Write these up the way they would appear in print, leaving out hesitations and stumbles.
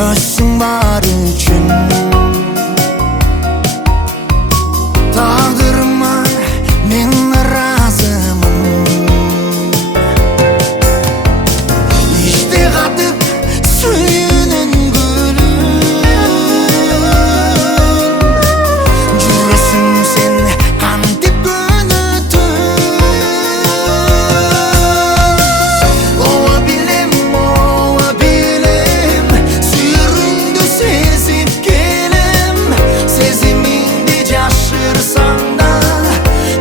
Özsün var üçün Tağdırıma men razımın İşte katıp suyunun gülün Jüresin sen kantip gönütün Ova bilem suyurundu sezip gelem Sezimindi caşırsan da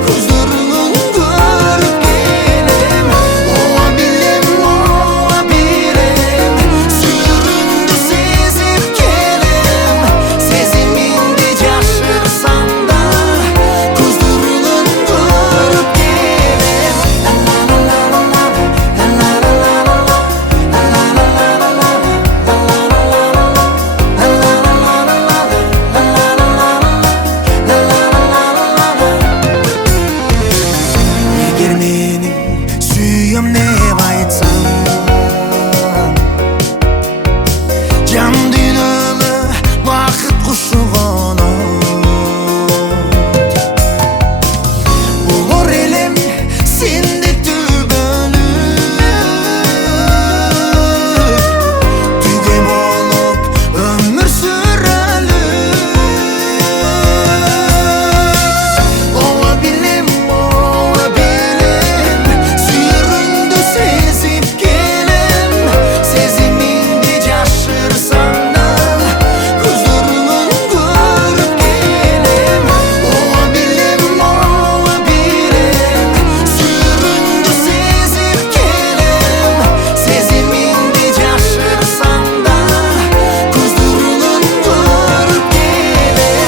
Kuzlarının görüp gelem Ova bilem suyurundu sezip gelem Sezimindi caşırsan da Kuzlarının görüp gelem Eğer meni suyum dep aytsam Can dünümü vakit kuşu konot Olur elim sendek tübölüp Tüge bolup ömür sürülüp Ova bilem suyurundu sezip gelem Sezimindi caşırsan da Kuzlarının görüp gelem Ova bilem suyurundu sezip gelem Sezimindi caşırsan da Kuzlarının görüp gelem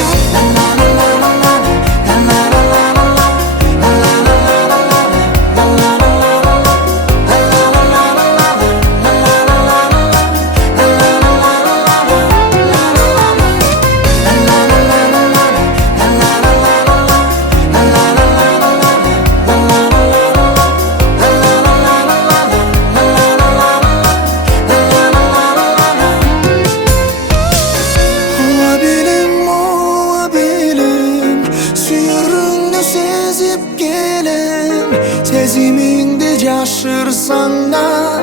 Ova bilem suyurundu sezip gelem Sezimindi caşırsan da